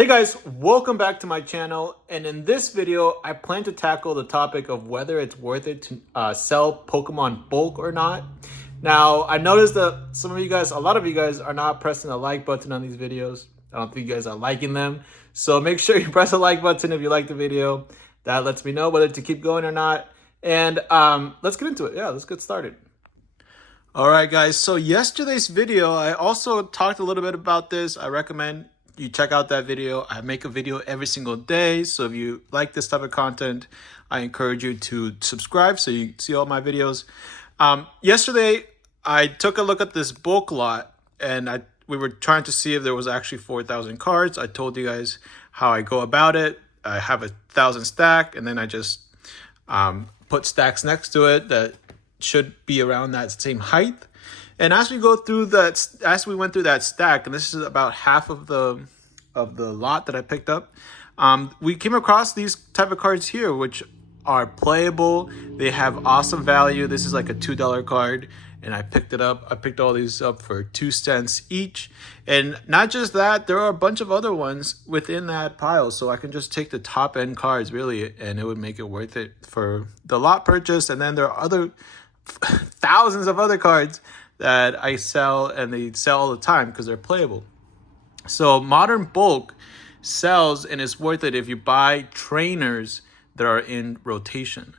Hey guys, welcome back to my channel, and in this video I plan to tackle the topic of whether it's worth it to sell Pokemon bulk or not. Now I noticed that a lot of you guys are not pressing the like button on these videos. I don't think you guys are liking them, so make sure you press the like button if you like the video. That lets me know whether to keep going or not. And let's get into it. Yeah, let's get started. All right guys, so yesterday's video I also talked a little bit about this. I recommend you check out that video. I make a video every single day, so if you like this type of content, I encourage you to subscribe so you see all my videos. Yesterday I took a look at this bulk lot, and we were trying to see if there was actually 4,000 cards. I told you guys how I go about it. I have 1,000 stack, and then I just put stacks next to it that should be around that same height. And as we went through that stack, and this is about half of the lot that I picked up, we came across these type of cards here, which are playable. They have awesome value. This is like a $2 card, and I picked it up. I picked all these up for 2 cents each. And not just that, there are a bunch of other ones within that pile, so I can just take the top end cards really, and it would make it worth it for the lot purchase. And then there are other thousands of other cards that I sell, and they sell all the time because they're playable. So modern bulk sells, and it's worth it if you buy trainers that are in rotation.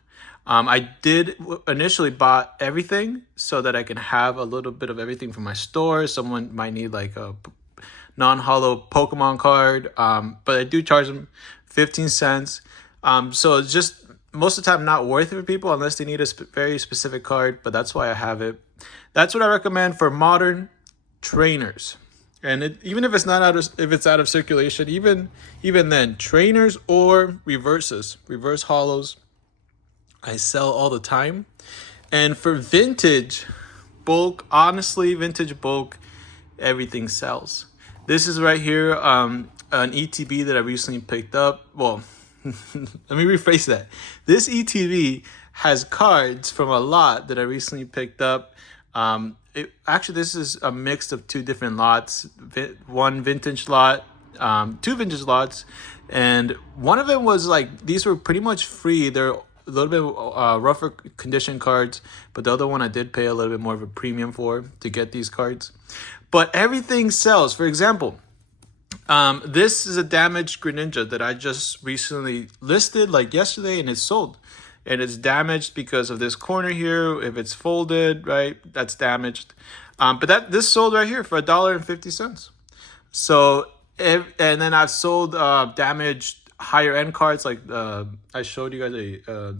I did initially bought everything so that I can have a little bit of everything for my store. Someone might need like a non-holo Pokemon card, but I do charge them 15 cents. So it's just most of the time not worth it for people unless they need a very specific card, but that's why I have it. That's what I recommend for modern trainers. And even if it's not out of circulation, even then, trainers or reverse holos, I sell all the time. And for vintage bulk, honestly, vintage bulk, everything sells. This is right here, an ETB that I recently picked up. Well, let me rephrase that. This ETB has cards from a lot that I recently picked up. Actually, this is a mix of 2 different lots. One vintage lot, 2 vintage lots, and one of them was like, these were pretty much free. They're a little bit rougher condition cards, but the other one I did pay a little bit more of a premium for to get these cards. But everything sells. For example, this is a damaged Greninja that I just recently listed like yesterday, and it's sold. And it's damaged because of this corner here. If it's folded, right, that's damaged. But this sold right here for $1.50. So, and then I've sold damaged higher end cards, like I showed you guys a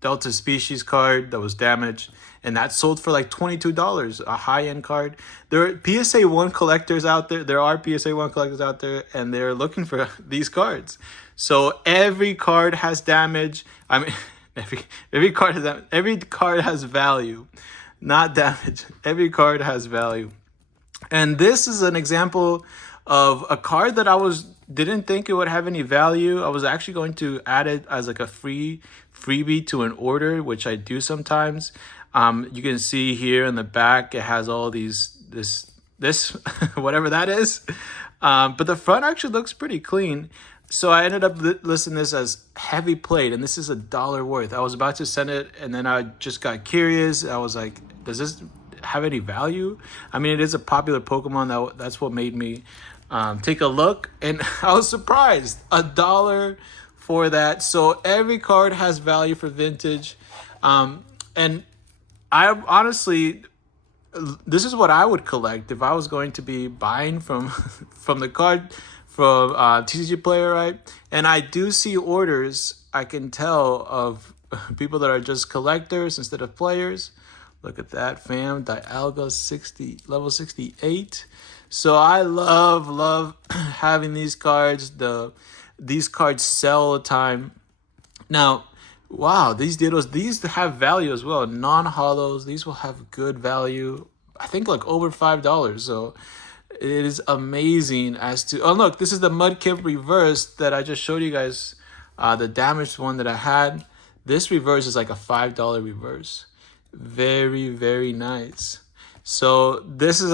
Delta Species card that was damaged, and that sold for like $22, a high end card. There are PSA 1 collectors out there. There are PSA 1 collectors out there, and they're looking for these cards. So every card has damage. I mean, every card has value, not damage. Every card has value. And this is an example of a card that didn't think it would have any value. I was actually going to add it as like a freebie to an order, which I do sometimes. You can see here in the back, it has all this whatever that is. But the front actually looks pretty clean. So I ended up listing this as heavy plate, and this is $1 worth. I was about to send it, and then I just got curious. I was like, does this have any value? I mean, it is a popular Pokemon. That's what made me take a look, and I was surprised. $1 for that. So every card has value for vintage. And I honestly, this is what I would collect if I was going to be buying from the card from tcgplayer, right? And I do see orders, I can tell, of people that are just collectors instead of players. Look at that, fam. Dialga 60, level 68. So I love having these cards. These cards sell all the time. Now, wow, these have value as well. Non-holos, these will have good value. I think like over $5. So it is amazing as to... Oh, look, this is the Mudkip reverse that I just showed you guys. The damaged one that I had. This reverse is like a $5 reverse. Very, very nice. So this is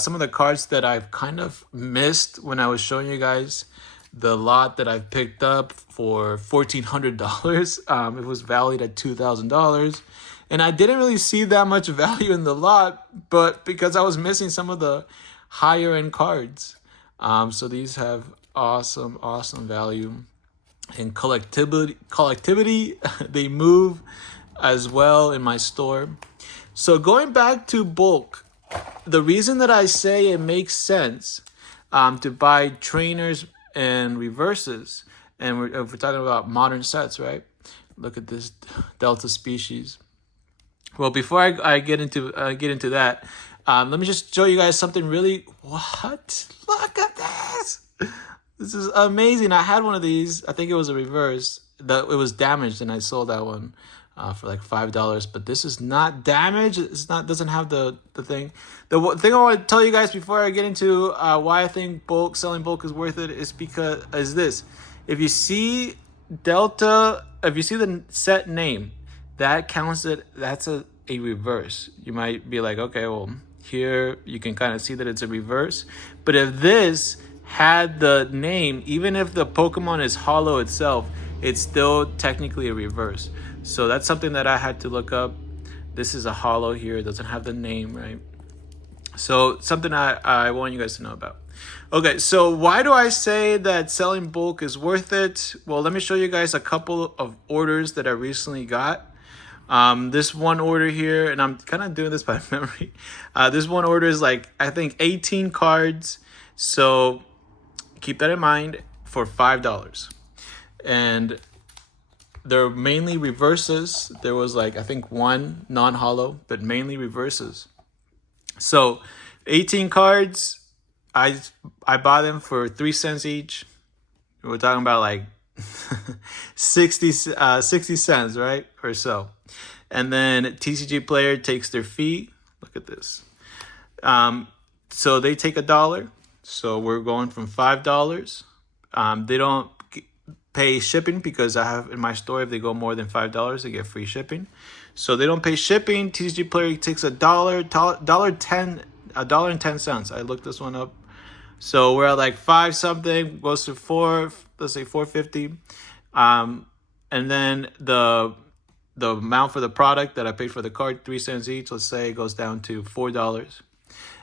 some of the cards that I've kind of missed when I was showing you guys the lot that I picked up for $1,400. It was valued at $2,000. And I didn't really see that much value in the lot, but because I was missing some of the higher end cards. So these have awesome value. And collectivity they move as well in my store. So going back to bulk, the reason that I say it makes sense to buy trainers and reverses, and if we're talking about modern sets, right? Look at this Delta species. Well, before I get into that, let me just show you guys something really. What? Look at this! This is amazing. I had one of these. I think it was a reverse. It was damaged, and I sold that one for like $5. But this is not damaged. It's not. Doesn't have the thing. The thing I want to tell you guys before I get into why I think selling bulk is worth it is because this. If you see Delta, if you see the set name, that counts it. That's a reverse. You might be like, okay, well, here you can kind of see that it's a reverse. But if this had the name, even if the Pokemon is hollow itself, it's still technically a reverse. So that's something that I had to look up. This is a hollow here. It doesn't have the name, right? So something I want you guys to know about. Okay, so why do I say that selling bulk is worth it? Well, let me show you guys a couple of orders that I recently got. This one order here, and I'm kind of doing this by memory. This one order is like, I think 18 cards. So keep that in mind, for $5. And they're mainly reverses. There was like, I think one non-hollow, but mainly reverses. So 18 cards, I bought them for 3 cents each. We're talking about like 60 cents, right? Or so. And then tcgplayer takes their fee. Look at this. So they take $1. So we're going from $5. They don't pay shipping because I have in my store, if they go more than $5, they get free shipping. So they don't pay shipping. tcgplayer takes $1.10. I looked this one up. So we're at like 5 something, goes to 4, let's say 4.50. And then the amount for the product that I paid for the card, 3 cents each, let's say, goes down to $4.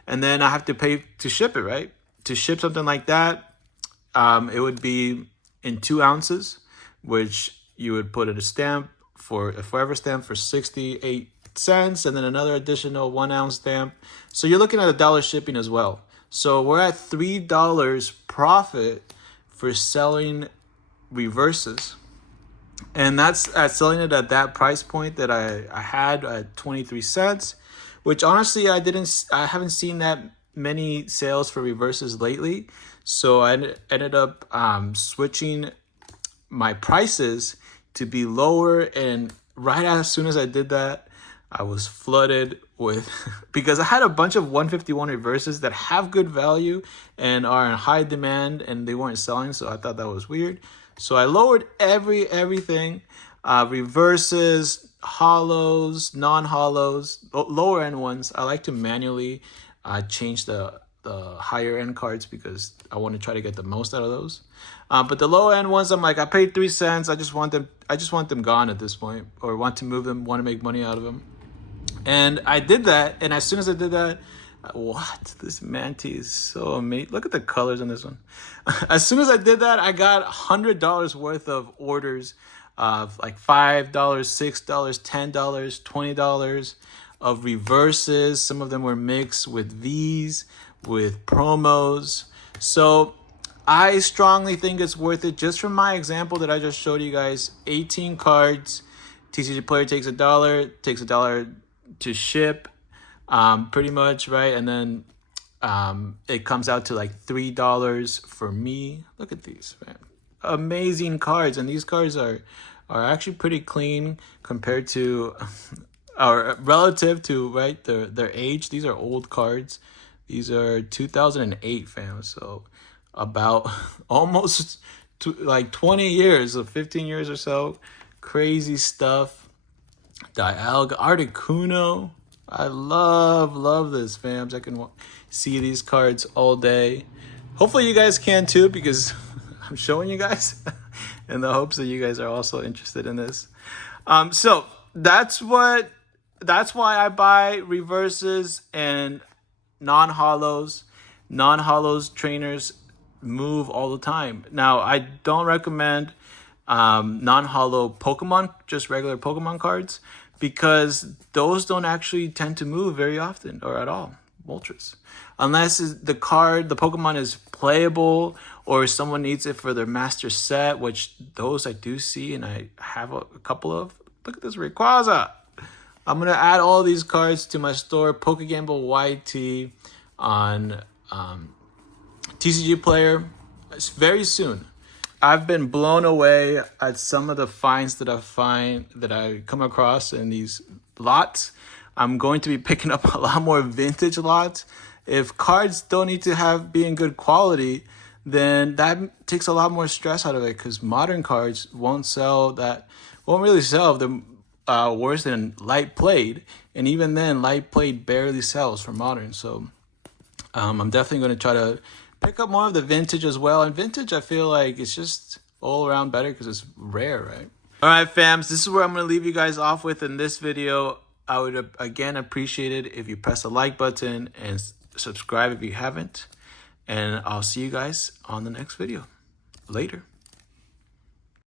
And then I have to pay to ship it, right? To ship something like that, it would be in 2 ounces, which you would put in a stamp for a forever stamp for 68 cents, and then another additional 1 ounce stamp. So you're looking at $1 shipping as well. So we're at $3 profit for selling reverses. And that's at selling it at that price point that I had at 23 cents, which honestly I haven't seen that many sales for reverses lately. So I ended up switching my prices to be lower, and right as soon as I did that, I was flooded with because I had a bunch of 151 reverses that have good value and are in high demand, and they weren't selling, so I thought that was weird. So I lowered everything, reverses, hollows, non-hollows, lower end ones. I like to manually change the higher end cards because I want to try to get the most out of those. But the lower end ones, I'm like, I paid 3 cents. I just want them gone at this point, or want to move them, want to make money out of them. And I did that. And as soon as I did that, what? This Manti is so amazing. Look at the colors on this one. As soon as I did that, I got $100 worth of orders of like $5, $6, $10, $20 of reverses. Some of them were mixed with V's, with promos. So I strongly think it's worth it. Just from my example that I just showed you guys, 18 cards, tcgplayer takes $1 to ship, pretty much, right? And then it comes out to like $3 for me. Look at these, man. Amazing cards. And these cards are actually pretty clean compared to or relative to, right, their age. These are old cards. These are 2008, fam. So about almost like 20 years, or 15 years or so. Crazy stuff. Dialga, Articuno. I love this, fams. I can see these cards all day. Hopefully you guys can too, because I'm showing you guys in the hopes that you guys are also interested in this. So that's why I buy reverses and non-hollows. Non-hollows trainers move all the time. Now, I don't recommend non-hollow Pokemon, just regular Pokemon cards, because those don't actually tend to move very often or at all. Moltres, unless the Pokemon is playable or someone needs it for their master set, which those I do see and I have a couple of. Look at this Rayquaza. I'm gonna add all these cards to my store, Pokegamble YT, on tcgplayer very soon. I've been blown away at some of the finds that I come across in these lots. I'm going to be picking up a lot more vintage lots. If cards don't need to be in good quality, then that takes a lot more stress out of it, because modern cards won't really sell if they're worse than light played. And even then, light played barely sells for modern. So I'm definitely going to try to pick up more of the vintage as well. And vintage, I feel like it's just all around better because it's rare, right? All right, fams, this is where I'm going to leave you guys off with in this video. I would, again, appreciate it if you press the like button and subscribe if you haven't. And I'll see you guys on the next video. Later.